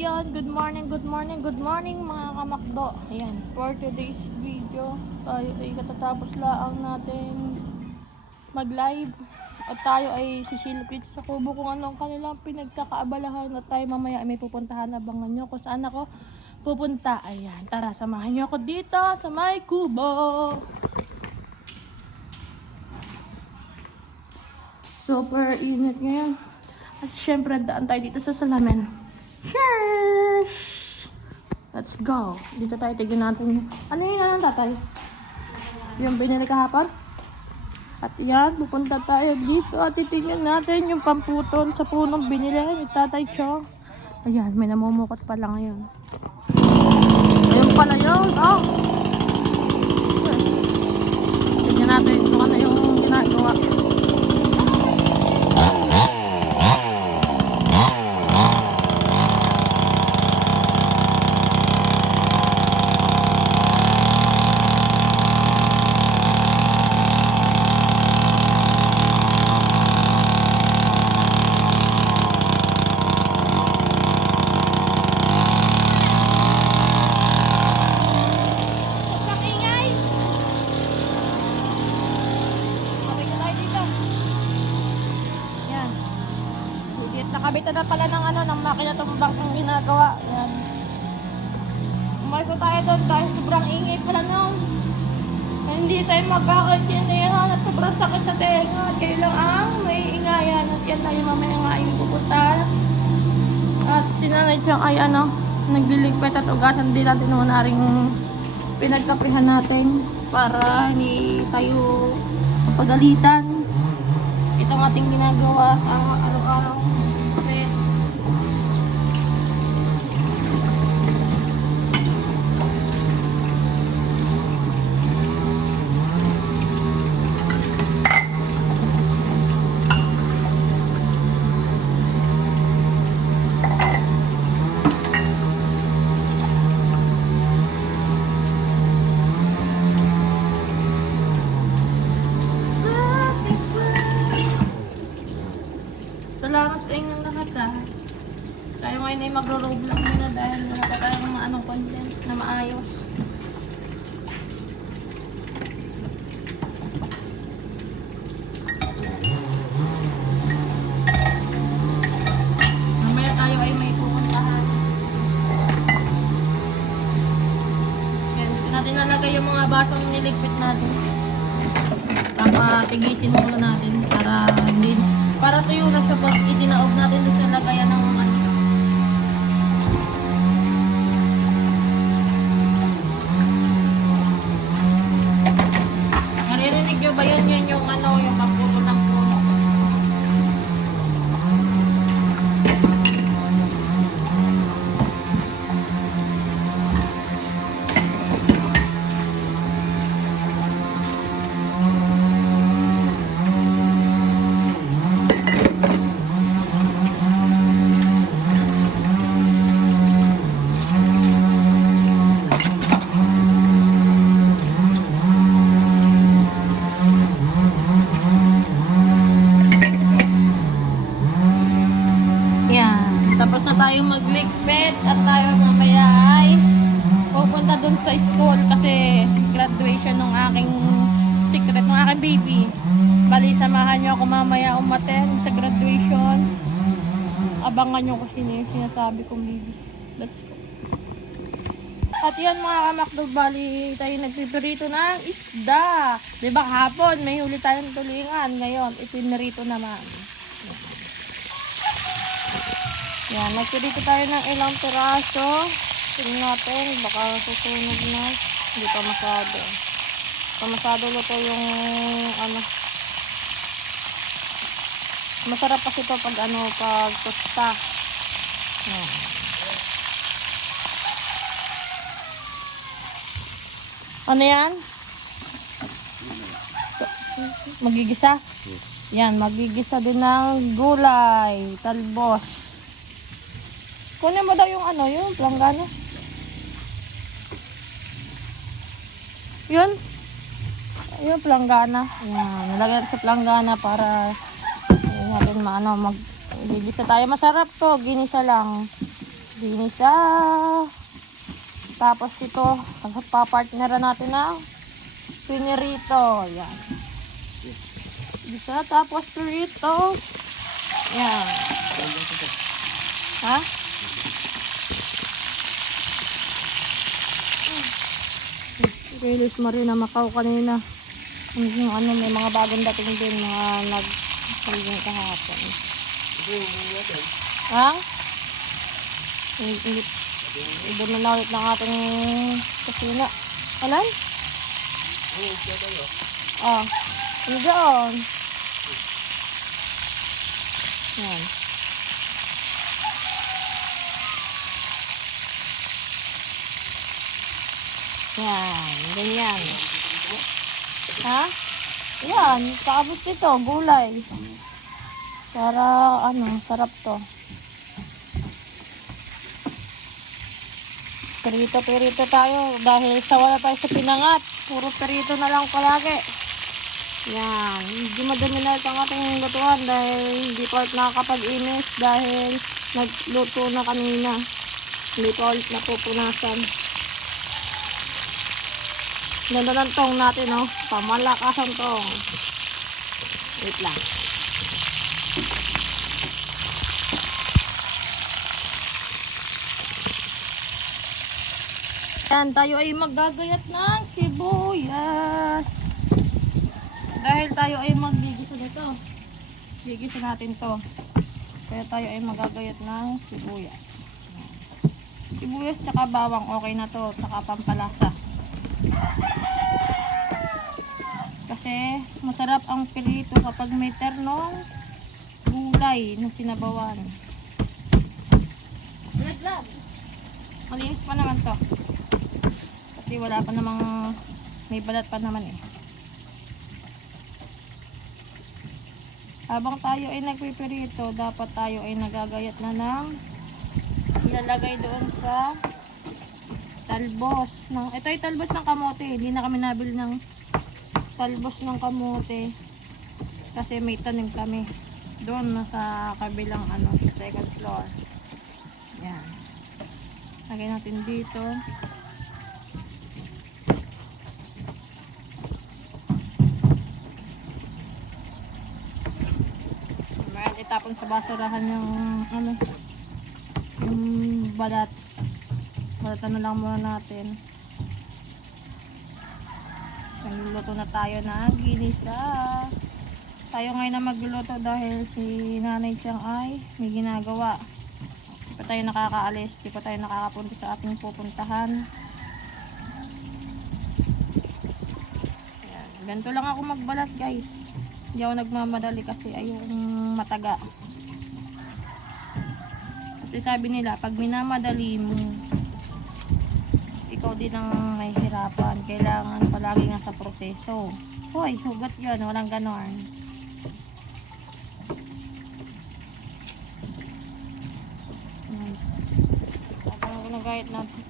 yan, good morning mga kamakdo. Ayan, for today's video, tayo ay katatapos laang natin mag-live. At tayo ay sisilipit sa kubo kung anong kanilang pinagkakaabalahan. At tayo mamaya ay may pupuntahan, abangan nyo kung saan ako pupunta. Ayan, tara, samahan nyo ako dito sa may kubo. Super init ngayon. At syempre, daan tayo dito sa salamin. Let's go. Dito tayo, tignan natin yung... Ano yun na tatay? Yung binili kahapon? At yan, pupunta tayo dito at titignan natin yung pamputon sa punong binili ni Tatay Chong. Ayan, may namumukot pala ngayon. Ayun pala yun. Oh! Tignan natin kung ano yung ginagawa. Nakabitan na pala ng ano, ng makina tumbang ang ginagawa. Yan. Umaso tayo doon dahil sobrang ingay pala noon. Hindi tayo magkakaintindihan at sobrang sakit sa tenga. At kayo lang ang may ingayan. At yan tayo mamaya nga yung pupunta. At sinanay siyang ay ano, nagliligpit at ugasan din natin muna rin pinagkapihan natin para hindi tayo mapagalitan. Itong ating ginagawa sa araw-araw. Salamat sa inyong lahat ha. Tayo ngayon ay magro-roblox muna dahil wala tayong mga anong content na maayos. Mamaya tayo ay may pupuntahan. Yan, dito natin nalagay yung mga basong niligpit natin. Tama, tigisin muna natin para tuyo na siya pag itinaog natin doon sa lagayan ng mga naririnig nyo ba yun yung ano, yung pagputol ng puno? Tapos na tayong magligpit at tayo mamaya ay pupunta dun sa school kasi graduation ng aking secret, ng aking baby. Bali, samahan nyo ako mamaya umattend sa graduation. Abangan nyo kung sino yung sinasabi kong baby. Let's go. At yan mga kamakdo, bali tayo nagpipirito ng isda. Diba kahapon may huli tayong tulingan, ngayon ipinirito naman. Yan, nagpirito tayo ng ilang piraso. Tingnan natin, baka susunog na. Hindi pa masyado. Masyado luto yung ano. Masarap kasi ito pag ano, pag tosta. Yan. Ano yan? Magigisa? Yan, magigisa din ng gulay, talbos. Kunin mo daw yung ano, yung planggana. Yun. Yung planggana. Yan, nilagyan sa planggana para natin maano, mag-gigisa tayo. Masarap to, ginisa lang. Ginisa. Tapos ito, papartneran natin ng pinirito. Yan. Gisa, tapos pirito. Yan. Ha? Release Marina Macau kanina. Yung ano, may mga bagong dating din, mga nag-saliging kahapon. Ha? Ibon na ulit ng ating kusina. Alam? Ah, hindi doon. Yan. Yan, ganyan. Ha? Yan, kaabot ito, gulay. Para, ano, sarap to. Perito tayo dahil sa wala tayo sa pinangat. Puro perito na lang palagi. Yan. Hindi madami na ang ating lutuan dahil hindi pa ulit nakakapag-inis dahil nagluto na kanina. Hindi pa ulit napupunasan. Ganda ng tong natin, no? Pamalakas ang tong. Wait lang. Yan, tayo ay maggagayat ng sibuyas. Dahil tayo ay maggigisa nito. Gigisa natin to. Kaya tayo ay maggagayat ng sibuyas. Sibuyas tsaka bawang, okay na to. Tsaka pampalasa. Kasi masarap ang pirito kapag may ternong gulay na sinabawan. Malinis pa naman to. Kasi wala pa namang, may balat pa naman eh. Habang tayo ay nagpipirito, dapat tayo ay nagagayat na ng ilalagay doon sa talbos. Ito ay talbos ng kamote. Hindi na kami nabili ng talbos ng kamote. Kasi may tanim kami. Doon sa kabilang ano, sa second floor. Yan. Lagay natin dito. Itapon sa basurahan yung ano, yung balat. Balatan na lang muna natin. Nagluluto na tayo na ginisa. Tayo ngayon na magluluto dahil si Nanay Chang ay may ginagawa. Di pa tayo nakakaalis, di pa tayo nakakapunta sa ating pupuntahan. Ayan. Ganito lang ako magbalat, guys. Hindi ako nagmamadali kasi ayong mataga. Kasi sabi nila, pag minamadali mo, ikaw din ang mahihirapan. Kailangan palagi nga sa proseso. Hoy, hugot yun. Walang ganon. Tapos ako nagayat natin.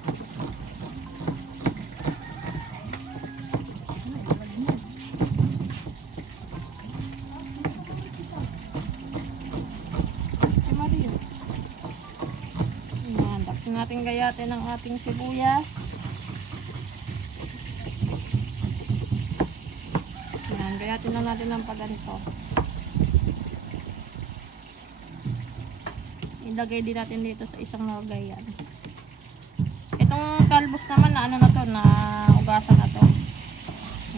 Natin gayatin ang ating sibuyas. Yan, gayatin na natin ng paganto. Ilagay din natin dito sa isang lagayan. Itong talbos naman na ano na to, na ugasan na to.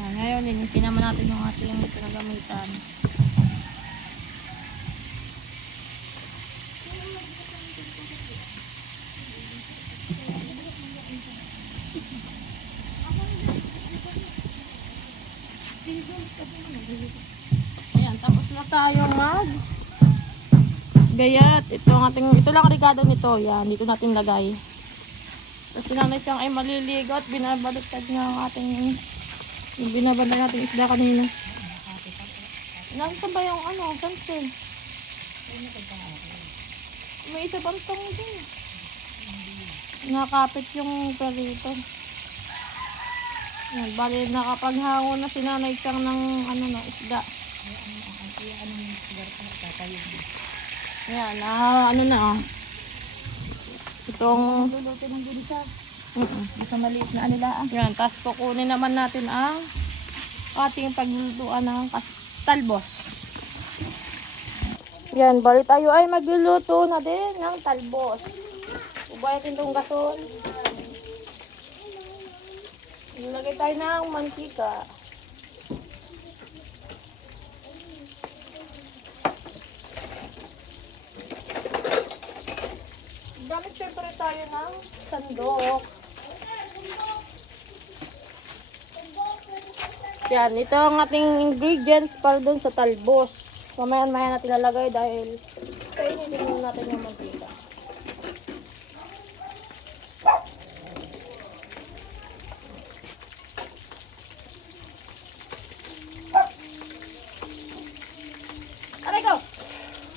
Yan, ngayon linisin naman natin yung ating pinagamitan. Ayan, tapos na tayong gayat. Ito lang rigado nito. Yan, dito natin lagay. Tapos si Nanay Chang ay maliligo at binabaliktad niya ang ating yung binabanda natin isda kanina. Nasa ba yung ano, sanse? May isa pang tong din. Nakapit yung perito. Yan, bali nakapaghangon na si Nanay Chang ng ano na isda. Ayan, ano na. Ito Itong, Luluto ng ginisa. mm, Sa maliit na anilaan. yan, tapos kukunin naman natin ang ating paglulutuan ng talbos. Yan, bali tayo ay magluluto na din ng talbos. Ubayatin itong gasol. Ilagay tayo ng mantika. Gamit syempre tayo ng sandok. Yan, ito ang ating ingredients para dun sa talbos. Mamaya natin lalagay dahil kainitin muna natin yung mantika. Aray ko!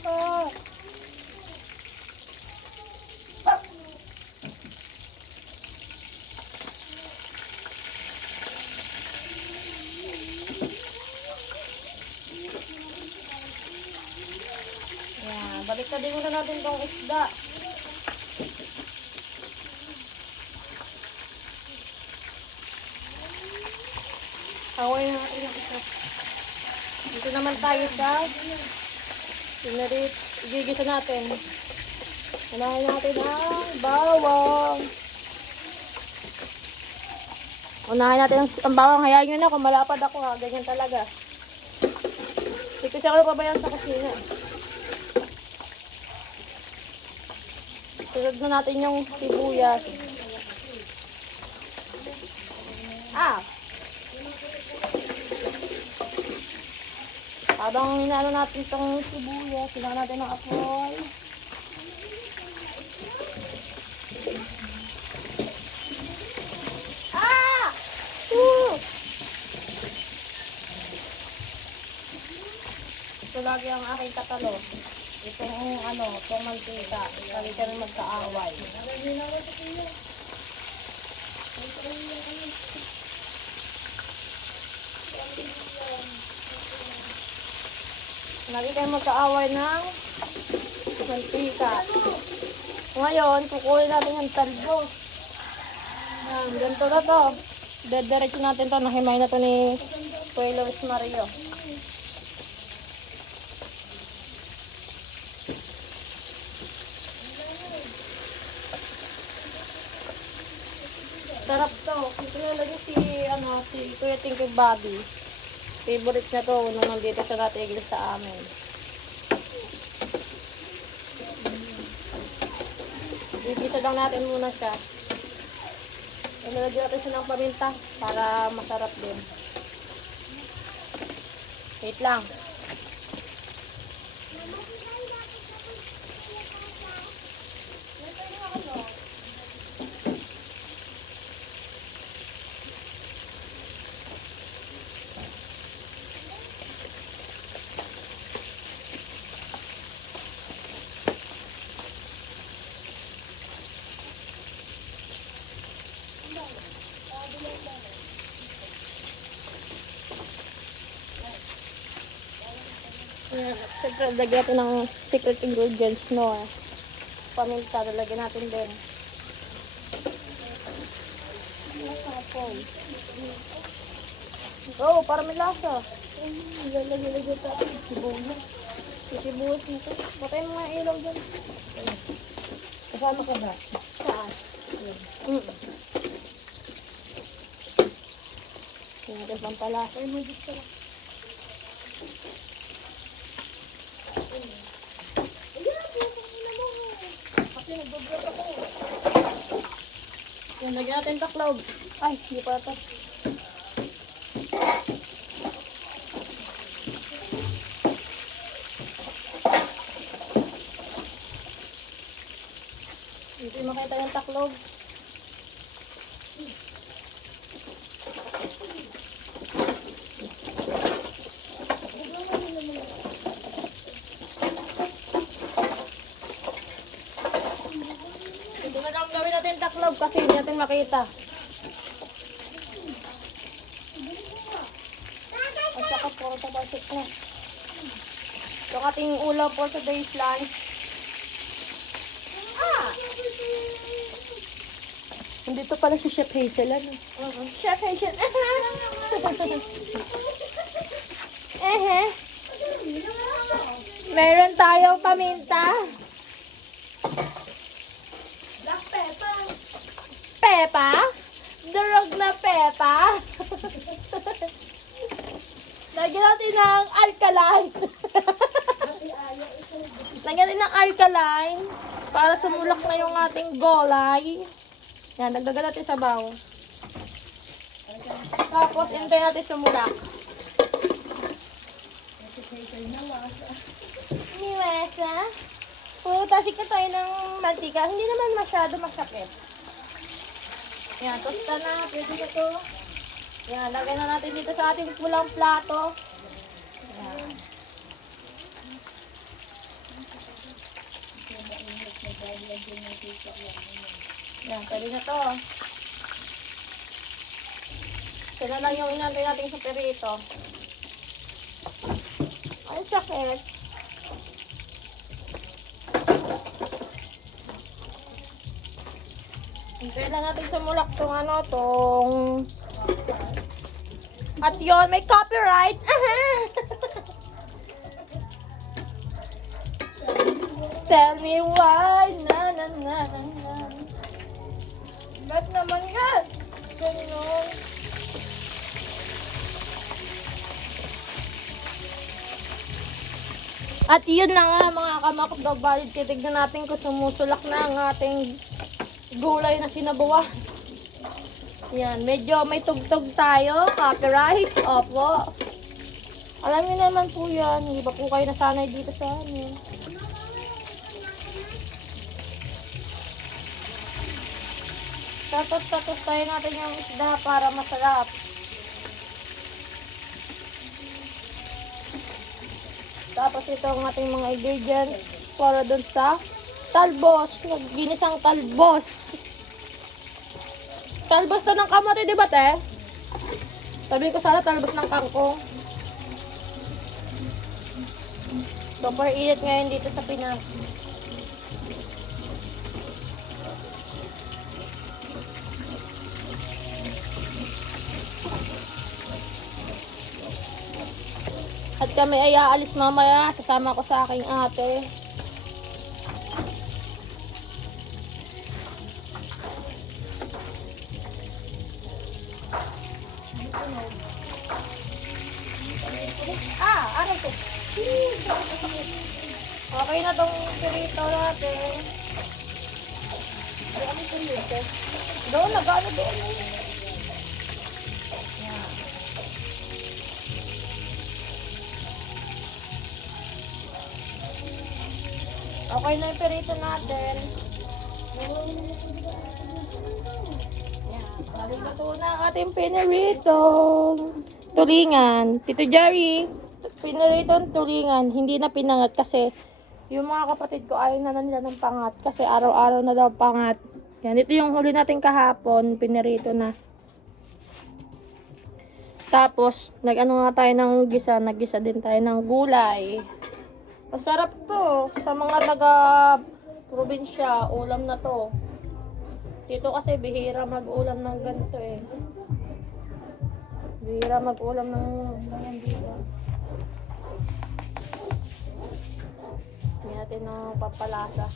Ah. Yan, balik na din muna natin tong isda. Haway na natin yung isa. Dito naman tayo sa sinarit. Igigisa natin. Unahin natin ang bawang. Unahin natin ang bawang. Hayaan nyo na kung malapad ako ha. Ganyan talaga. Hindi kasi ako pabayaan sa kusina. Sunod na natin yung sibuyas. Ah! Habang inaano natin itong sibuyas, silang natin ng apoy. Ah! Ito lagi ang aking katalo. Itong itong mantika. Lagi kami magkaaway. Lagi kayo magkaaway ng mantika. Ngayon, kukunin natin yung talbos. Yan, ganito na to. Dediretso natin to. Nahimay na to ni Kuya Luis Mario. Sarap to. Kilala niyo si Kuya Tinky Bobby. Favorite niya to nung nandito sa natigil sa amin. Igisa lang natin muna siya. Inilagyan natin siya ng paminta para masarap din. Wait lang. Siyempre, lagyan natin ng secret ingredients, no? Paminta, lalagyan natin din. Oh, para may lasa. Lalagyan tayo. Sibuyas. Sibuyas nito. Patayin mo nga ilaw dyan. Kasama ka ba? Saan? Tingnan natin pampalasa. Ay, magigit ka lang. Lagyan natin taklaw. Ay, hindi pa ito. Hindi makita yung taklaw. Ito na lang gawin natin taklaw kasi hindi natin makita. At saka puro tabasik na. Ito ang ating ulam for today's lunch. Ah! Nandito pala si Chef Hazel, ano? Chef Hazel. Meron tayong paminta. Black pepper. Pepa? Durog na pepa? Lagyan natin ng alkaline. Lagyan natin ng alkaline para sumulak na yung ating gulay. Yan, dagdagan natin sa baw. Tapos, hintay natin sumulak. Niwesa. Putasik na tayo ng mantika. Hindi naman masyado masakit. Yan, tosta na. Pwede na to. Yan, lagyan na natin dito sa ating pulang plato. Yan. Yan, pwede na to. Ito na lang yung inantay natin sa perito. Ay, sakit. Hintayin lang natin sumulak tong ano, tong... At yon may copyright. Tell me why. Na na na na na. Ba't naman yan? Ganun. At yun na nga mga kamakapagbalid. Titignan natin kung sumusulak na ang ating gulay na sinabawan. Yan, medyo may tugtog tayo. Copyright. Opo. Alam niyo naman po yan. Hindi ba po kayo nasanay dito sa amin? Tapos tayo natin yung isda para masarap. Tapos ito ang ating mga ingredients para dun sa talbos. Ginisang talbos. Talbos to ng kamote, di ba, te? Sabi ko sana talbos ng kangkong. Super init ngayon dito sa Pinas. At kami ay aalis mamaya. Sasama ko sa aking ate. Ano to? Okay na tong pirito natin. Doon, nag-ano doon. Yan. Okay na yung pirito natin. Yan. Naligato na ang ating pinirito. Tulingan. Tito Jerry, pinirito tulingan. Hindi na pinangat kasi yung mga kapatid ko ayaw na nila ng pangat kasi araw-araw na daw pangat. Yan, ito yung huli natin kahapon, pinirito na. Tapos, nag-ano nga tayo ng gisa, nag-gisa din tayo ng gulay. Masarap to. Sa mga taga-probinsya, ulam na to. Dito kasi bihira mag-ulam ng ganito eh. Bihira mag-ulam ng ganyan dito. Hindi natin ng papalasa.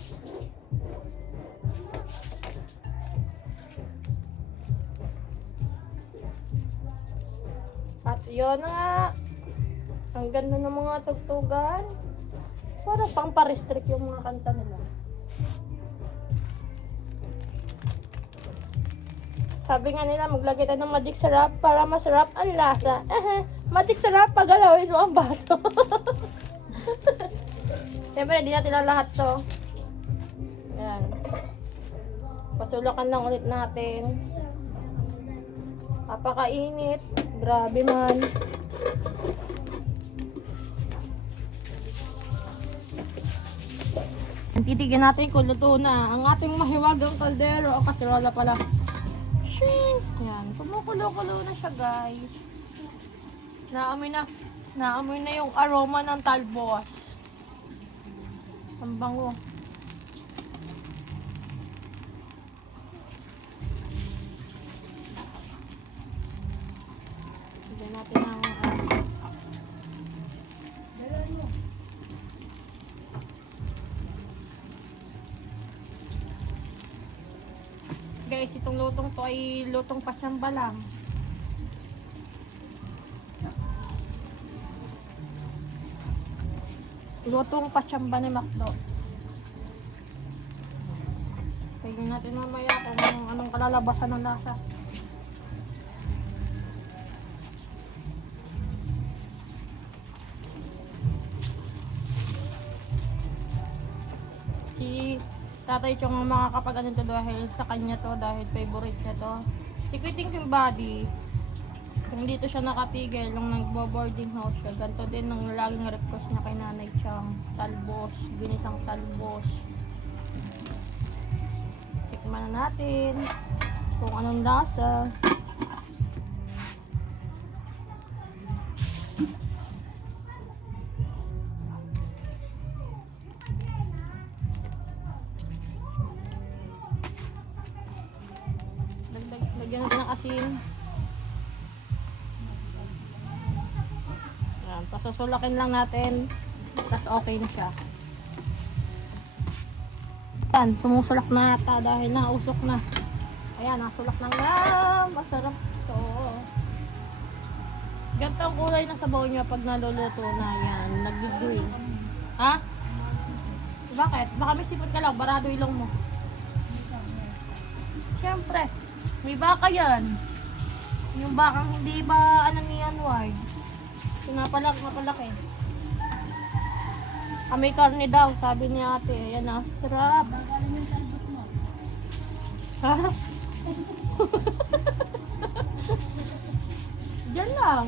At yun nga. Ang ganda ng mga tugtugan. Para pang pa-restrict yung mga kanta nila. Sabi nga nila, maglagay tayo ng magic syrup para masarap ang lasa. Magic syrup, pagalawin mo ang baso. Siyempre, hindi natin lang lahat to. Yan. Pasulakan lang ulit natin. Napakainit. Grabe man. Titignan natin kung luto na ang ating mahiwagang kaldero o kaserola pala. Yan, kumukulo-kulo na siya, guys. Naamoy na yung aroma ng talbos. Ang bango. natin ang guys, itong lutong to ay lutong pasyamba lang. Lutong pasyamba ni Macdo. Tingnan natin mamaya kung anong kalalabasan ng lasa. Si Tatay Chong ang makakapag ano to dahil sa kanya to, dahil favorite niya to. Si Kuiting yung body, kung dito siya nakatigil nung nagbo-boarding house siya, ganito din ang laging request niya kay Nanay Chong. Talbos, ginisang talbos. Tikman na natin kung anong lasa. Lagyan natin ng asin. Ayan, pasusulakin lang natin. Tapos okay na siya. Ayan, sumusulak na ata dahil nausok na. Ayan, nasulak na nga. Masarap to. Ganito ang kulay na sabaw niya pag naluluto na. Yan, nag-green. Ha? Bakit? Baka may sipot ka lang. Barado ilong mo. Siyempre. May baka yan. Yung bakang hindi ba ano ni Anwar? Napalaki. May karne daw, sabi ni ate. Ayan na, sarap. Ha? Diyan lang.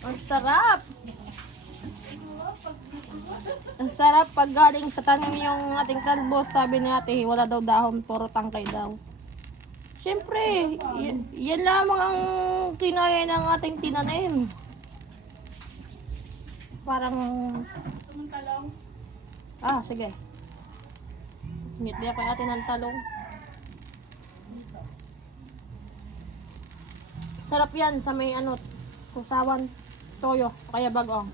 Ang sarap. Ang sarap pag galing sa tanim yung ating talbos. Sabi ni ate, wala daw dahon, puro tangkay daw. Siyempre, yan lamang ang kinaya ng ating tinanim. Parang... Ah, sige. Ngit niya kay ate ng talong. Sarap yan sa may ano, kusawan, toyo, kaya bagong.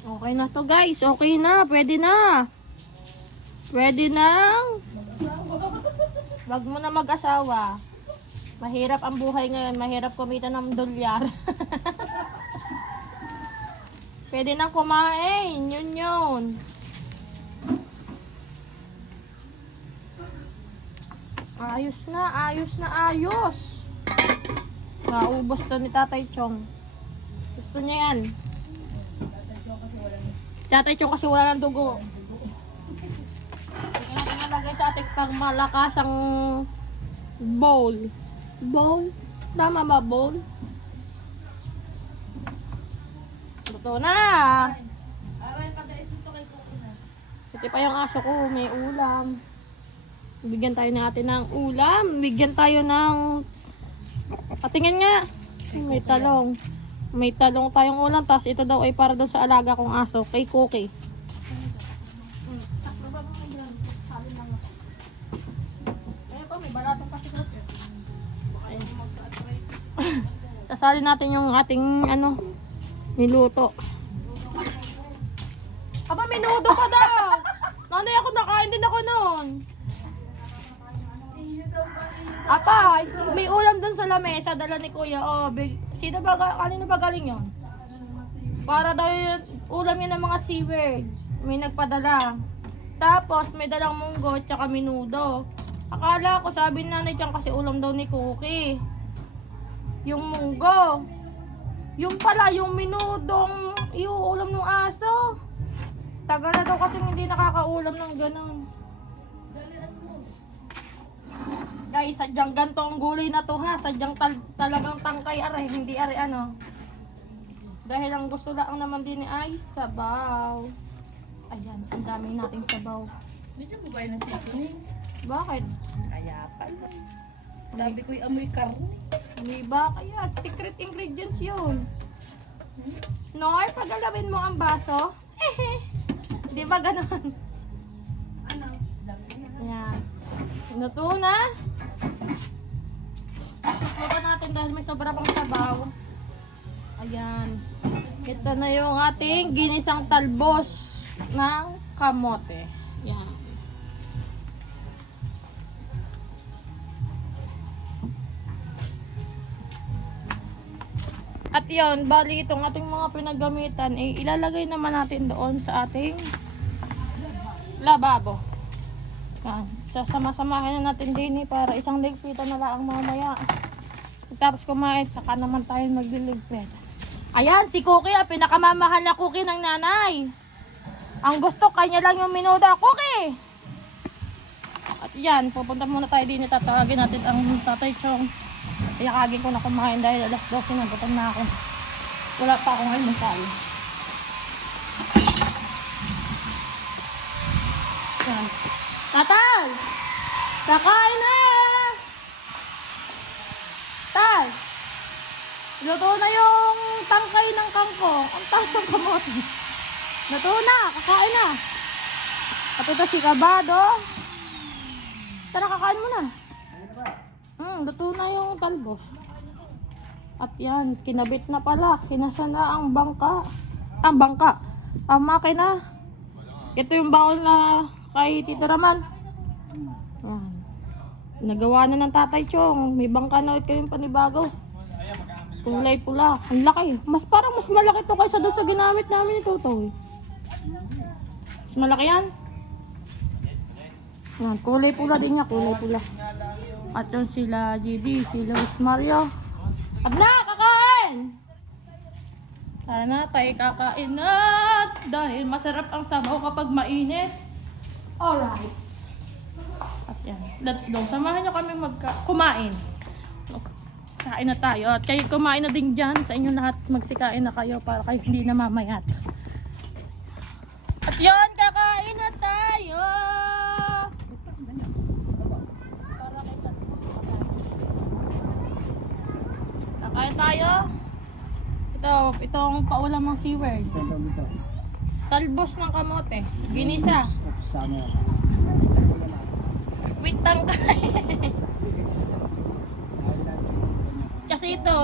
Okay na to guys, okay na, pwede na. Pwede na. Wag mo na mag-asawa. Mahirap ang buhay ngayon, mahirap kumita ng dolyar. Pwede na kumain, yun. Ayos na. Naubos to ni Tatay Chong. Gusto niya yan. Tatay Chong kasi wala ng dugo. Hindi natin nalagay sa ating pang malakasang bowl. Bowl? Tama ba bowl? Luto na! Ito pa yung aso ko, may ulam. Bigyan tayo natin ng ulam. Bigyan tayo ng... Patingin nga. May talong. May talong tayong ulam, tapos ito daw ay para daw sa alaga kong aso, kay Cookie. Ayun pa, may balatong kasi ko. Sasalin natin yung ating ano, niluto. Aba, minudo ka daw! Nanay ako, nakain din ako noon. Apa, may ulam dun sa lamesa, dala ni Kuya. Oh, sino ba, kanino ba galing yun? Para daw yun, ulam yun ng mga seaweed. May nagpadala. Tapos, may dalang munggo at saka minudo. Akala ko, sabi ni Nanay Chang kasi ulam daw ni Cookie. Yung munggo. Yung pala, yung minudong iuulam ng aso. Tagal na daw kasi hindi nakakaulam ng ganun. Guys, sadyang ganito ang gulay na to ha. Sadyang talagang tangkay are, hindi are ano. Dahil ang gusto lang naman din ay sabaw. Ayan, ang dami nating sabaw. Medyo mo ba yung nasisinig? Bakit? Kaya pala. Sabi ko'y amoy karne. May ba kaya? Secret ingredients yun. Noy, pagalawin mo ang baso. Di ba ganun? Ano? Ayan. Luto na. Luto natin dahil may sobra pang sabaw. Ayan. Ito na yung ating ginisang talbos ng kamote. Yan. At yun, bali itong ating mga pinagamitan, ilalagay naman natin doon sa ating lababo. Yan. Sasama-samahin na natin din para isang ligpitan na lang mamaya. Tapos kumain, saka naman tayo magliligpit. Ayan, si Cookie, pinakamamahal na cookie ng nanay. Ang gusto, kanya lang yung minuda. Cookie! At yan, pupunta muna tayo din. Tatawagin natin ang Tatay Chong. Iyakagin ko na kumain dahil alas 12 na. Gutom na ako. Wala pa akong almusal. Yan. Tatay! Kakain na! Tay! Luto na yung tangkay ng kangkong. Ang tawag kamote. Luto na! Kakain na! At ito si Kabado. Tara, kakain mo na. Luto na yung talbos. At yan, kinabit na pala. Kinasa na ang bangka. Ang bangka. Ang makina. Ito yung baon na kay Tito Raman. Yan. Nagawa na ng Tatay Chong. May bangka na ulit kayong panibago. Kulay pula. Ang laki. Mas malaki to kaysa doon sa ginamit namin ni Toto. Mas malaki yan. Yan. Kulay pula din niya. Kulay pula. At yun sila GD, sila Luis Mario. At na, kakain! Sana tayo kakain na dahil masarap ang sabaw kapag mainit. Alright. At yan, let's go. Samahan nyo kami kumain. Kain na tayo. At kayo kumain na din dyan. Sa inyo lahat magsikain na kayo para kayo hindi na mamayat. At yun, kakain na tayo! Kakain tayo. Itong paulam ng seaweed. Talbos ng kamote. Ginisa. With tangkay. Kasi ito,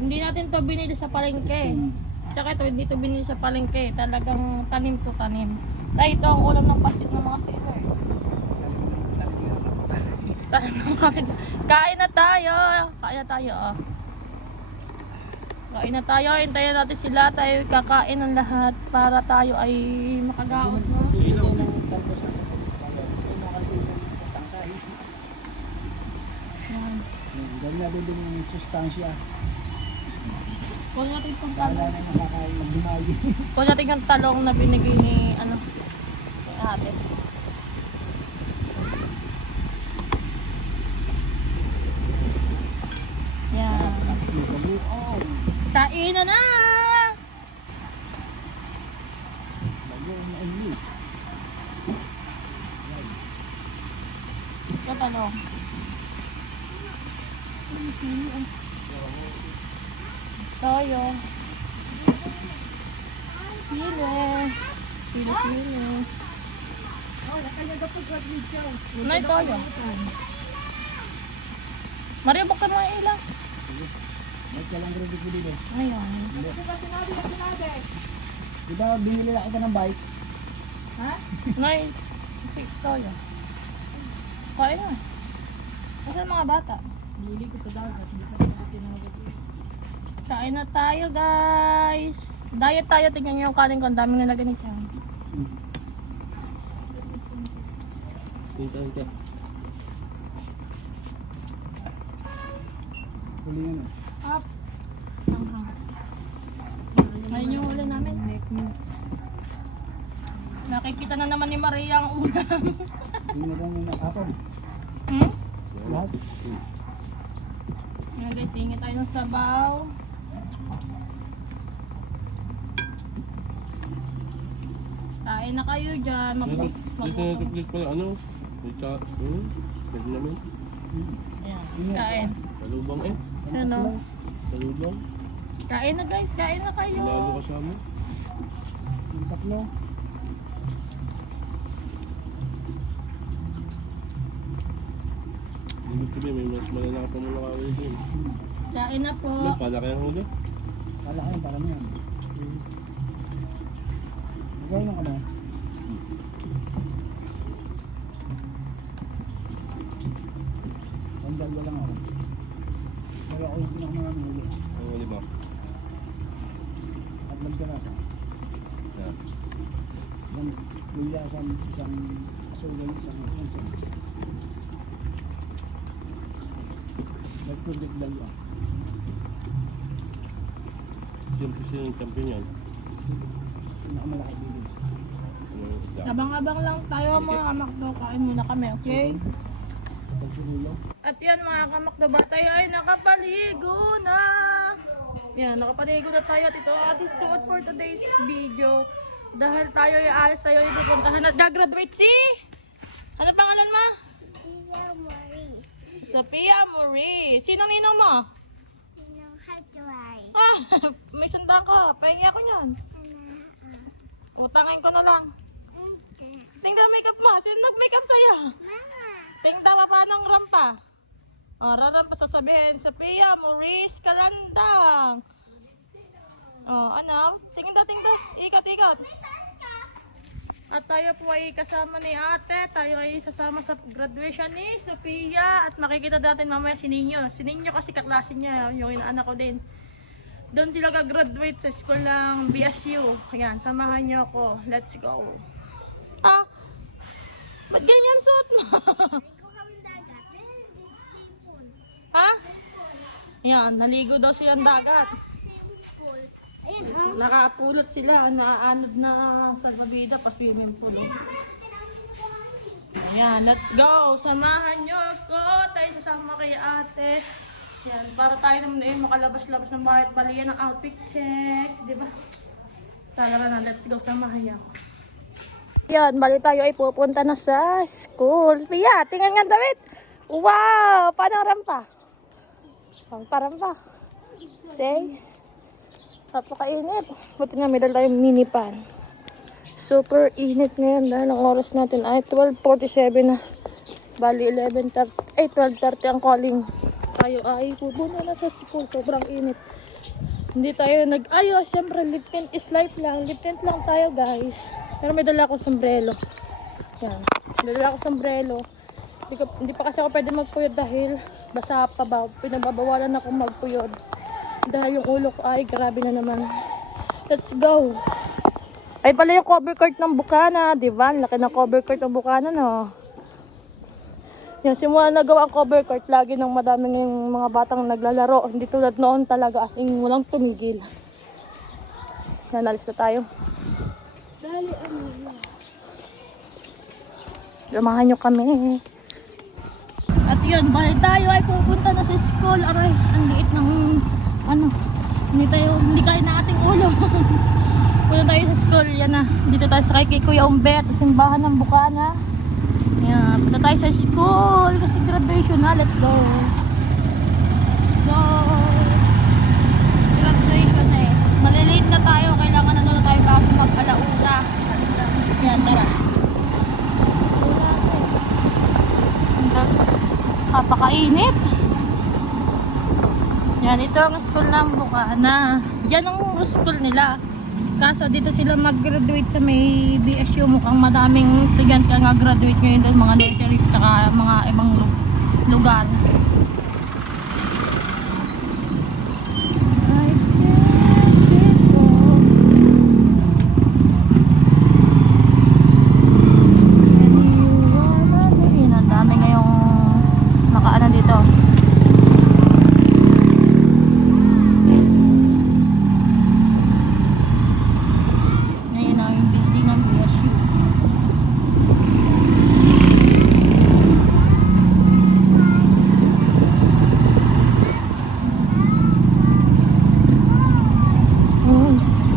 hindi natin to binili sa palengke. Tsaka ito, hindi to binili sa palengke. Talagang tanim to tanim. Dahil ito ang ulam ng pasit ng mga seaweed. Kain na tayo. Kain na tayo, oh. Kain na tayo, hintayin natin sila, tayo kakain ng lahat para tayo ay makagaot, no? Gawin natin din yung sustansya. Kunin natin itong Wala talong. na nakakain ng dumali. Kunin natin yung talong na binigay ni, ni ate. Yan. Kain na na! Bago na English. Ito talong. Toyo. Sili. Nay, toyo. Maria, buksan mo yung ilaw. Ba't ka lang grabe ko dito? Ayan. Di ba binili na kita ng bike? Nay, si toyo. Kain na. Kasi mga bata. Lili ko sa dagat. Kain na tayo, guys. Diet tayo. Tingnan nyo yung kanin ko. Ang daming nilagay ni Chang. Hintay. Huli yun eh. Up. Ayun yung huli namin. Nakikita na naman ni Maria ang ulam. Tingnan lang yung nakapag. Lahat. Ngayon guys, hingi tayo ng sabaw. Kain na kayo dyan. Mag-click pala ano? May chat. Pwede namin. Ayan, kain. Talubang eh. Ano? Talubang. Kain na guys, kain na kayo. Lalo kasama. Yung tatlo. ibig sabihin, may mas malala pa muna kawin din. Kain na po. May palaki ang huli. Kala ko para niyan. Magkano ka na? Ang dalawa lang ako. Kaya ako yung pinakamarami huli. Ang huli ba? At magkarata. Yan. Yan, kuya isang asulan, isang isang. Nag-project dalawa. Siyempre siya yung champion yan. Pinakamalaki dito. Ano, isda. Abang-abang lang tayo mga kamakdo. Kain muna kami, okay? Pagsulo. At yan mga kamakdo, ba tayo ay nakapaligo na. Yan, nakapaligo na tayo at ito ang ating suot for today's video. Dahil tayo ay alis tayo ipupuntahan at gagraduate si... Ano pangalan mo? Sophia Maurice. Sophia Maurice. Sinong ninong mo? Yung hardware. Ah, may sanda ka. Pahingi ako niyan. Utangin ko na lang. Tingnan makeup mo. Sino nag-makeup sa'yo? Mama. Tingnan pa paano ang rampa. O, rarampa sasabihin. Sophia Maurice Karandang. O, ano? Tingnan. Ikot. At tayo po ay kasama ni ate. Tayo ay sasama sa graduation ni Sophia. At makikita natin mamaya si Ninyo. Si Ninyo kasi kaklase niya. Yung inaanak ko din. Doon sila gagraduate sa school ng BSU. Ayan, samahan niyo ako. Let's go. Ah, ba't ganyan suot mo? Ikaw kami dagat. Simple. Ha? Ayan, naligo daw silang dagat. Simple. Ayun, Nakapulot sila, naaanod na sa babida pa swimming pool. Ayan, let's go. Samahan niyo ako. Tayo sasama kay ate. Yan, para tayo naman eh makalabas-labas ng bahay at balian ng outfit check. Diba? Tara na, let's go. Samahan niyo ako. Yan, bali tayo ay pupunta na sa school. Pia, tingnan nga David. Wow! Paano ang rampa? Rampa. Say. Napakainit. Buti nga may dala tayong mini pan. Super init ngayon dahil ang oras natin ay 12:47 na. Bali 12:30 ang calling. Tayo ay pupunta na sa school. Sobrang init. Hindi tayo nag-ayos. Siyempre, lip tint is life lang. Lip tint lang tayo guys. Pero may dala akong sombrero. Yan. May dala akong sombrero. Hindi pa kasi ako pwede magpuyod dahil basa pa ba. Pinababawalan ako magpuyod. Dahil yung ulo ko ay grabe na naman. Let's go. Ay pala yung cover court ng Bukana. Diba? Laki ng cover court ng Bukana no. Yan, simula nagawa ang cover court, lagi ng madaming yung mga batang naglalaro. Hindi tulad noon talaga as in walang tumigil. Yan, alis na tayo. Dali, Samahan nyo kami. At yun, bali tayo ay pupunta na sa school. Aray, ang liit ng hindi kaya na ating ulo. Punta tayo sa school, yan na. Dito tayo sa kay Kuya Umbet, simbahan ng Bukana. Yan, punta tayo sa school kasi graduation na. Let's go. Let's go. Graduation eh. Malilate na tayo, kailangan na tayo bago mag-alauna. Yan, tara. Kapakainit. Yan, ito ang school ng Bukana. Yan ang school nila. Kaso dito sila mag-graduate sa may BSU. Mukhang madaming estudyante nga graduate ngayon doon. Mga nursery at mga ibang lugar. Ang dami ngayong nakaano dito.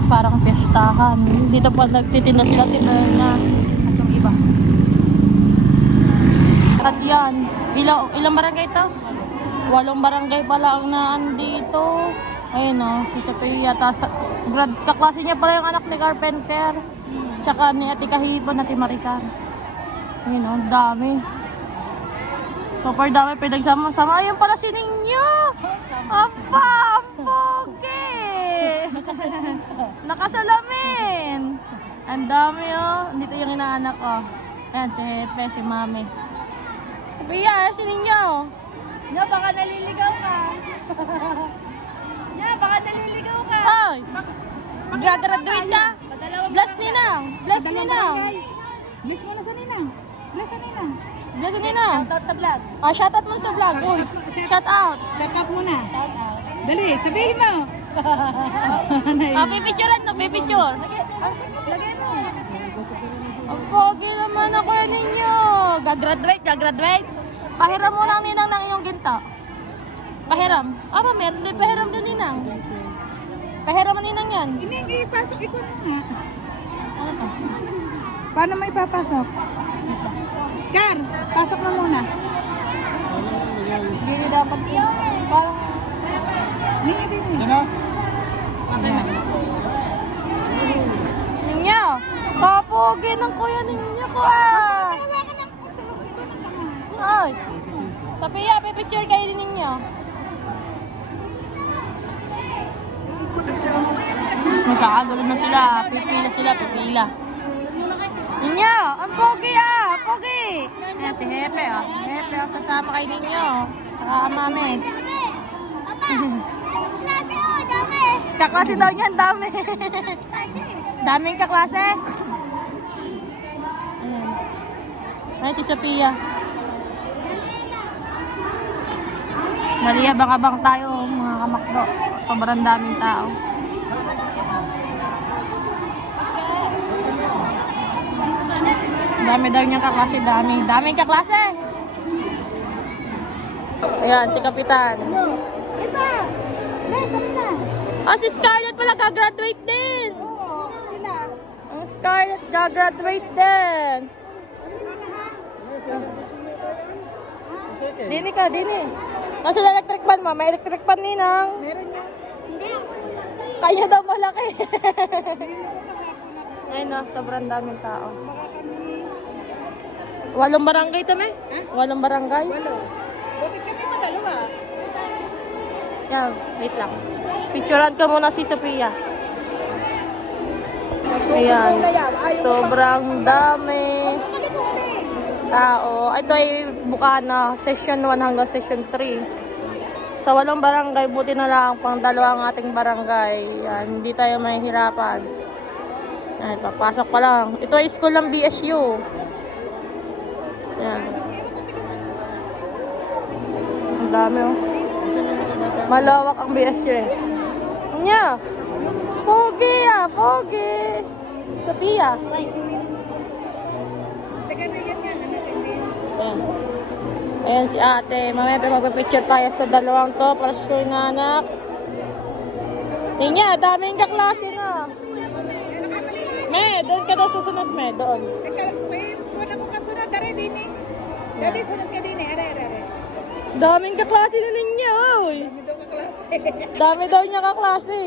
Parang pestahan. Dito pa nagtitinda sila Tiberna at yung iba. At yan, ilang barangay ito? 8 barangay pala ang naandito. Ayun o, si Sophia. Kaklase niya pala yung anak ni Carpenter. Tsaka ni Ate Kahipon, Ate Maricar. Ayun o, dami. Super dami pinagsama-sama. Ayun pala si Ninyo! Apa! Ang pogi! Nakasalamin! Ang dami oh. Dito yung inaanak oh. Ayan, si Hepe, si Mami. Sabi yan, si Ninyo. Nya, baka naliligaw ka. Nya, baka naliligaw ka. Hoy! Gagraduate ka? Bless Ninang! Bless Ninang! Miss mo na sa ninang. Bless sa ninang. Bless Ninang! Shoutout sa vlog. Ah, shoutout mo sa vlog. Uy, shout out. Shoutout muna. Shoutout. Dali, sabihin mo. Pipicturean to, pipicture. Lagay mo. Ang pogi naman ako yan ninyo. Gagraduate. Pahiram mo lang ninang ng iyong ginto. Pahiram. Aba, meron din pahiram doon ninang. Pahiram mo ninang yan. Hindi, ipasok ikaw na nga. Ano to? Paano may papasok? Kar, pasok na muna. Hindi dapat. Parang... Hindi. Yan na. Ninyo! Kapogi ng kuya ninyo ko ah! Hawakan ng puso. Ikaw na naman. Ay! Sabiya, pipicture kayo din ninyo. Magkakagulo na sila. Pipila. Ninyo! Ang pogi ah! Pogi! Ayan si Hepe oh. Si Hepe oh. Sasama kay ninyo. Saka ang mami. Klase oh, dami. Kaklase daw niyan, dami. Daming kaklase. Ayan. Ayan si Sophia. Abang-abang tayo, mga kamakdo. Sobrang daming tao. Dami daw niyang kaklase, dami. Daming kaklase. Ayan, si Kapitan. Ah, si Scarlett pala gagraduate din. Ang Scarlett gagraduate din. Dini ka, dini. Nasa electric pan mo, may electric pan ninang. Meron yan. Kaya daw malaki. Ay no, sobrang daming tao. 8 barangay to, me? 8 barangay? Walo. Buti kami madalawa. Yan, wait lang. Picturean ko muna si Sophia. Ayan, sobrang dami tao. Ito ay Bukana, session 1 hanggang session 3. Sa 8 barangay, buti na lang pang 2 ang ating barangay. Yan, hindi tayo mahihirapan. Ay, papasok pa lang. Ito ay school ng BSU. Yan. Ang dami oh. Malawak ang BSU eh. Nya! Pogi ah! Pogi! Sophia! Taga na yan nga. Ayan. Ayan si ate. Mamaya magpapicture tayo sa 2 to para sa school na anak. Nya! Daming kaklase na. Me! Doon ka daw susunod, me. Doon. Teka, kung ako kasunod, dali din eh. Dali, sunod ka din eh. Are. Daming kaklase na ninyo. Oy. Dami daw ka klase. Dami daw niya kaklase.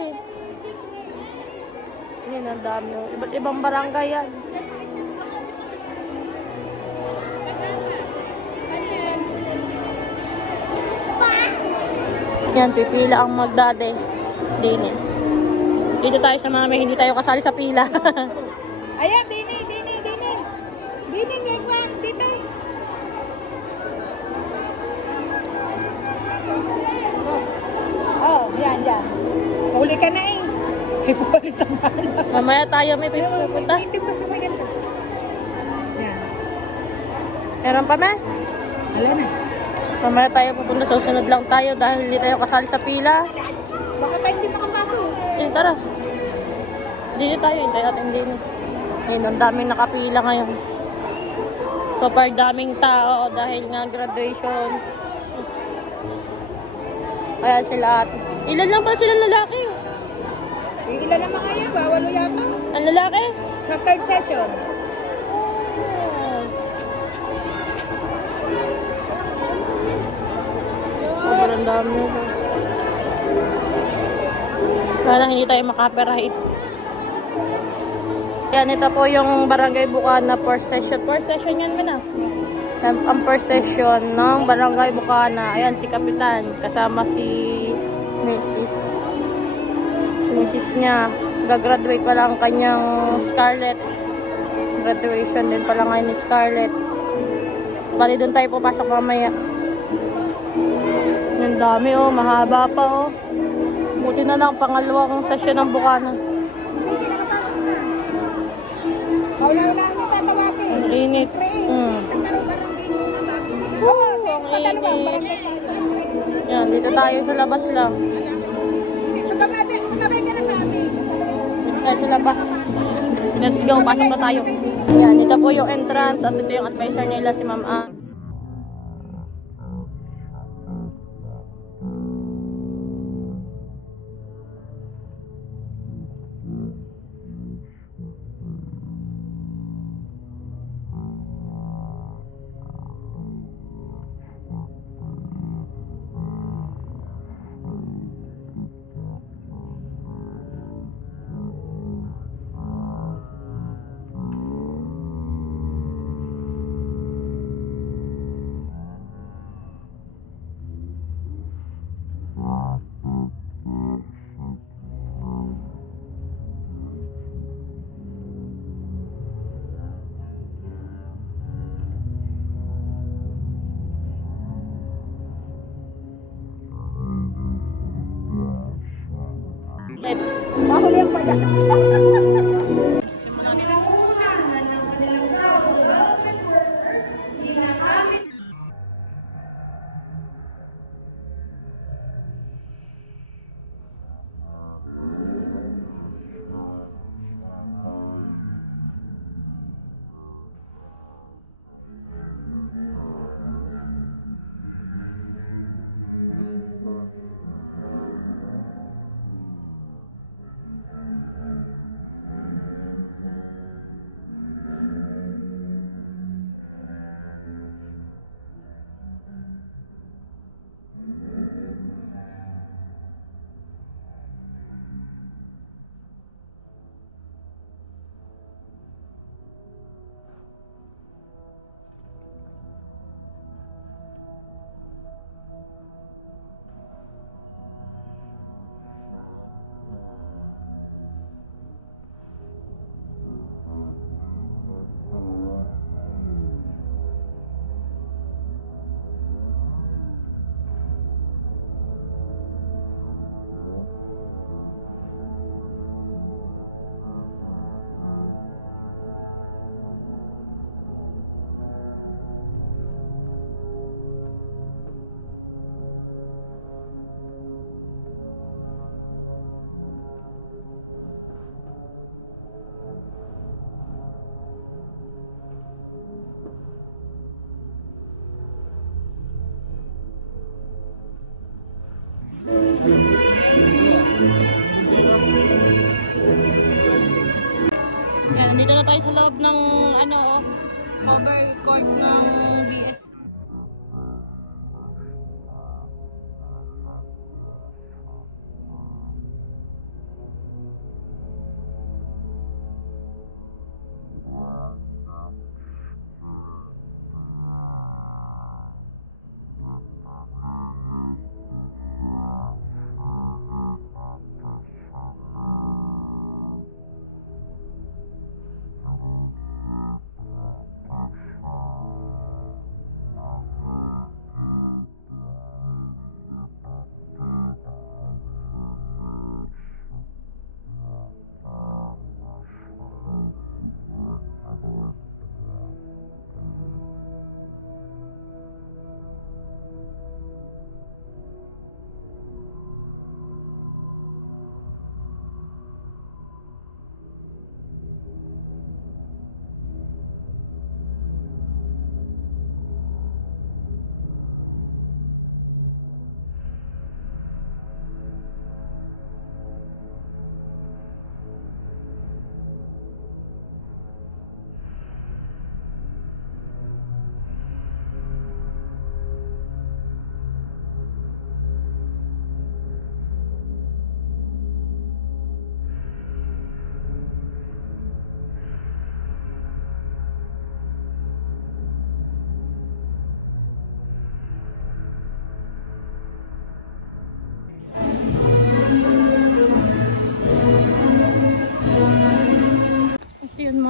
Yan ang dami. Oh. Iba't ibang barangay yan. Yan, pipila ang magdade. Dini. Dito tayo sa mami, hindi tayo kasali sa pila. Ayan, dini. Dini, ngekwan, dito. Oh, yan. Huli ka na eh. Ipulit ang bala. Mamaya tayo may pupunta. Itim ka sa mga ganito. Yan. Meron pa, me? Ala na. Mamaya tayo pupunta. Susunod lang tayo dahil hindi tayo kasali sa pila. Baka tayo hindi makapasok. Eh, tara. Dito tayo. Hintay natin dito. Ayun, ang daming nakapila ngayon. Super daming tao dahil nga graduation. Ayan sila ate. Ilan lang pa silang lalaki? Ilan naman kaya ba? 8 yata. Ang lalaki? Sa third session. Sobrang dami. Kaya hindi tayo makapirahit. Yan, ito po yung Barangay Bukana first session. First session yan mo na. ang first session ng Barangay Bukana. Ayan si Kapitan kasama si Mrs. Mrs. niya. Gagraduate pa lang kanyang Scarlett. Graduation din pala ngayon ni Scarlett. Bali doon tayo papasok mamaya. Ang dami oh, mahaba pa oh. Buti na lang pangalawang session ng Bukana. Hindi nakapasok na. Wala na ang tatawagin. Ang init. Isang barang din muna bago sila. Woo, Oo, ang padalawang init. barangay tayo. Yan, dito tayo sa labas lang. Sumabay ka na sa amin. Tayo sa labas. Let's go, pasok na tayo. Yan, dito po yung entrance at ito yung advisor nila si Ma'am A. Mahuli ang pala. Yan, nandito na tayo sa loob ng cover court ng BS.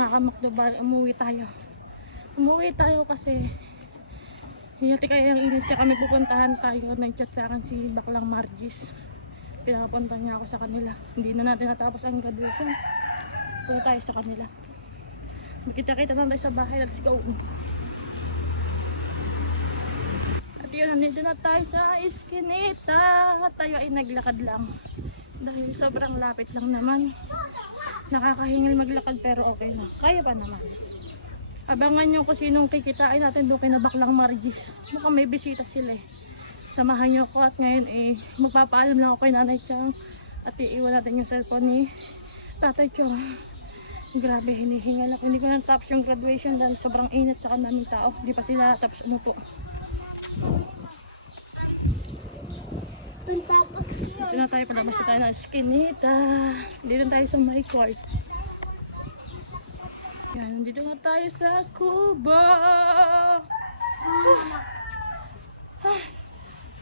mga kamakdubal, umuwi tayo. Umuwi tayo kasi hindi kaya yung init siya kami pupuntahan tayo. Nag-chat sa akin si Baklang Margis. Pinapunta niya ako sa kanila. Hindi na natin natapos ang graduation. Punta tayo sa kanila. Magkita-kita lang tayo sa bahay. Let's go. At yun, nandito na tayo sa Eskinita. Tayo ay naglakad lang. Dahil sobrang lapit lang naman. Nakakahingal maglakad pero okay na. Kaya pa naman. Abangan nyo kung sinong kikitain natin doon kay na Baklang Margis. Mukhang may bisita sila eh. Samahan nyo ko at ngayon eh magpapaalam lang ako kay Nanay Chang at iiwan natin yung cellphone ni Tatay Chong. Grabe, hinihingal ako. Hindi ko na tapos yung graduation dahil sobrang init sa kamaming tao. Hindi pa sila tapos umupo. Dito na tayo, palabas na tayo ng Eskinita. Dito na tayo sa my court. Yan, dito na tayo sa Cuba.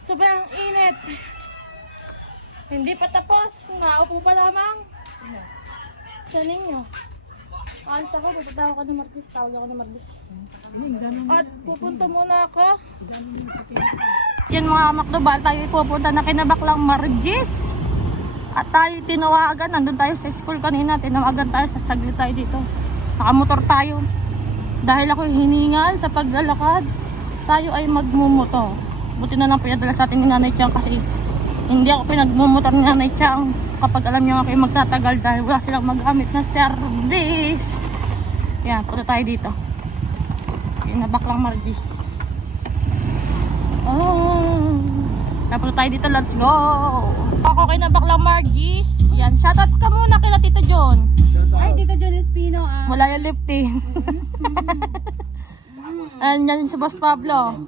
Sobrang init. Hindi pa tapos. Naupo pa lamang. Sa ninyo. Alis ako, pupunta ako ni Marlis. Tawag ako ni Marlis. At pupunta muna ako. Yan mga makdubal, tayo pupunta na kina Baklang Margis. At tayo tinawagan. Nandun tayo sa school kanina. Tinawagan tayo, sasaglit tayo dito. Nakamotor tayo. Dahil ako hiningal sa paglalakad, tayo ay magmumotor. Buti na lang pinadala sa atin ni Nanay Chang kasi hindi ako pinagmumotor ni Nanay Chang kapag alam niyo ako magtatagal dahil wala silang magamit na service. Yan, punta tayo dito. Yung Baklang Margis. Oh, napunta tayo dito, let's go. Ako kay na Baklang Margis. Yan, shoutout ka muna kay Tito John. Ay, Tito John Espino ah. Wala yung lifting. Ayan si Boss Pablo.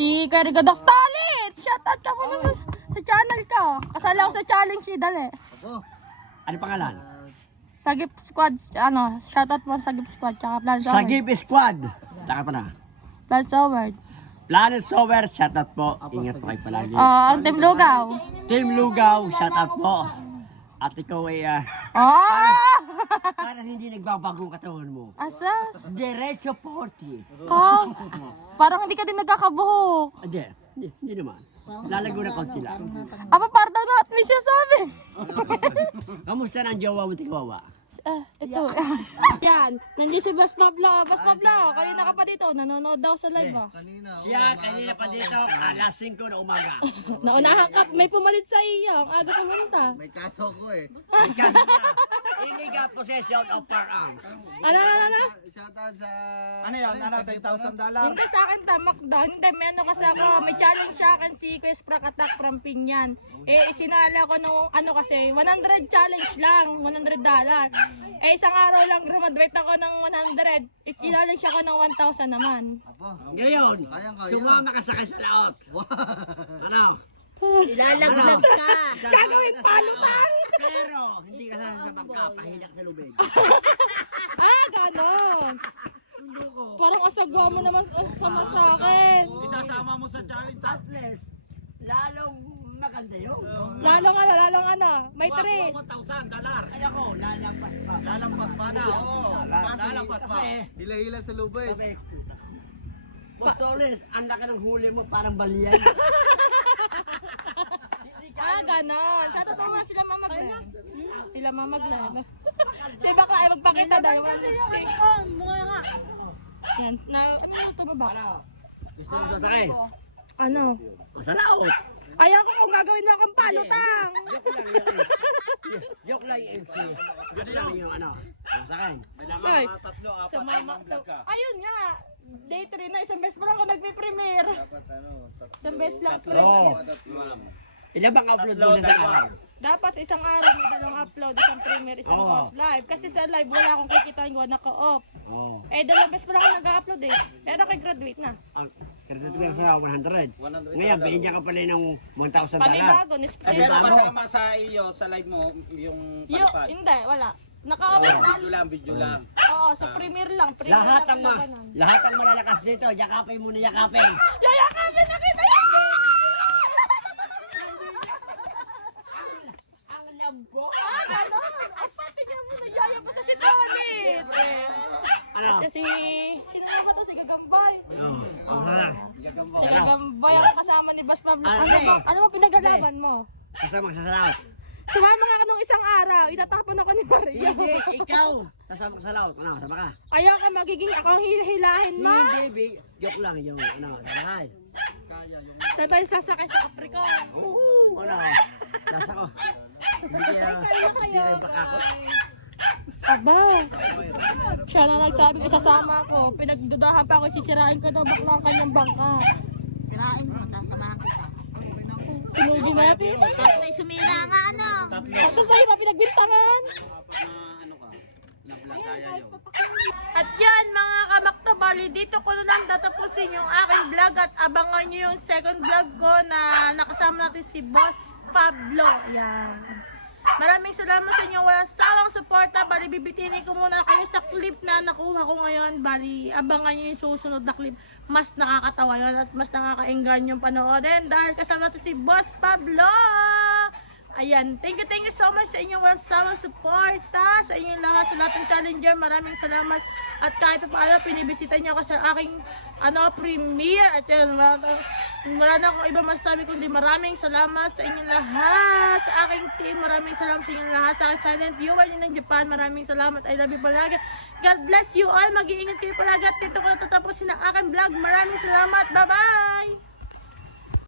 Si Kergadox Talit! Shoutout ka muna sa channel ko. Kasala ako sa challenge eh, dali. Ano pangalan? Sagip Squad, shoutout mo sa Sagip Squad, tsaka Plan Sower. Sagip Squad. Saka pa na. Plan Sower. Planet Sower, shoutout po. Ingat po kayo palagi. Ang Team Lugaw. Team Lugaw, shoutout po. At ikaw ay parang hindi nagbabago ang katawan mo. Asas? Diretso 40. Parang hindi ka din nagkakabuhok. Hindi naman. Lalago na konti lang. Para daw na at least yung sabi. Kamusta na ang jowa mo, Tikawawa? Ito. Yan, nandiyan si Boss Pablo. Boss Pablo, kanina ka pa dito. Nanonood daw sa live ah. Siya, kanina pa dito, alas 5 na umaga. Naunahan ka, may pumalit sa iyo. Ang aga pumunta. May kaso ko eh. Kasi niya, illegal possession of firearms. Ano? Shoutout sa... Ano yan? Ano, $10,000? Hindi sa akin tamak daw. Hindi, may ano kasi ako. May challenge sa akin si Quest Prakatak from Pinyan. Isinala ko nung kasi 100 challenge lang. $100. Isang araw lang graduate ako ng 100. I-challenge ako ng 1,000 naman. Apo. Ngayon, Kayang-kaya. sumama ka sakay sa laot. Ano? Ilalaglag ka. Gagawin palutan! Pero, hindi ka sa bangka, pahilak sa lubig. Ganon. Parang asagwa mo naman sama sa akin. Isasama mo sa challenge. At least, lalong maganda yun. Lalong may treat. $1,000. Ay ako, lalampas pa. Lalampas pa na. Oo. Lalampas pa. Kasi, Hila-hila sa lubid. sabi, Postoles, ang laki ng huli mo, parang baliyan. Ganon. Shoutout mo mga sila mamaglan. Sila mamaglan. Si Bakla ay magpakita dahil walang lipstick. Yan. Kanina ito ba ba? Gusto mo sasakay? Ano? O sa laot. Ayaw ko kung gagawin na akong palutang. Joke lang yung MC. Joke lang yung sasakay. Ay, sa mama. Ayun nga. Day 3 na. Isang beses pa lang ako nagpe-premiere. Isang beses lang premiere. Ilan bang upload mo sa araw? Dapat isang araw may dalawang upload, isang premiere, isang off live. Kasi sa live wala akong kikitain ko naka-off. Dalawang beses pa lang ako nag-upload eh. Pero nag-graduate na. Graduate ko sa 100. Ngayon, binigyan ka pala ng $1,000. Panibago, Pero kasama sa iyo, sa live mo, yung palipad. Hindi, wala. Naka-off na. Video lang. Oo, sa premiere lang. Premiere Lahat lang ang labanan. lahat ang malalakas dito, yakapin muna yakapin. Yayakapin na kita! Ang lambo. Ganon! Ay, patigyan mo na yaya pa sa si Tony! Ito si ba to? Si Gagambay. Hala. Si Gagambay ang kasama ni Boss Pablo. Ano ba pinagalaban mo? Kasama ka sa laot. Sumama nga nung isang araw, itatapon ako ni Mario. Hindi, ikaw. Kasama ka sa laot. Ano, sama ka? Ayaw ka magiging ako ang hilahin mo. Hindi, joke lang yung ano, sama ka. Saan tayo sasakay sa Capricorn? Oo, ano. Nasa ko. Hindi kaya sila ako. Aba, siya na nagsabi ko sasama ko. Pinagdudahan pa ako, sisirain ko daw bakla ang kanyang bangka. Sirain mo, sasamahan kita. Sinugin natin. Tapos may sumira nga ano. Ito sa'yo na pinagbintangan. Apat na ano ka, na vlog kaya yun. At yan mga kamaktabali, dito ko na lang tatapusin yung aking vlog at abangan nyo yung second vlog ko na nakasama natin si Boss Pablo. Yan. Maraming salamat sa inyo. Walang sawang suporta. Bali, bibitinin ko muna kayo sa clip na nakuha ko ngayon. Bali, abangan nyo yung susunod na clip. Mas nakakatawa yun at mas nakaka-enggan yung panoorin. Dahil kasama natin si Boss Pablo. Ayan, thank you so much sa inyong walang sawang suporta, sa inyong lahat, sa lahat ng challenger, maraming salamat. At kahit pa paano, pinibisita niyo ako sa aking premiere. At yun, wala na akong iba masasabi kundi maraming salamat sa inyong lahat, sa aking team, maraming salamat sa inyong lahat, sa aking silent viewer nyo ng Japan, maraming salamat, I love you palagi. God bless you all, mag-iingat kayo palagi at dito ko natatapusin ang aking vlog. Maraming salamat, bye bye!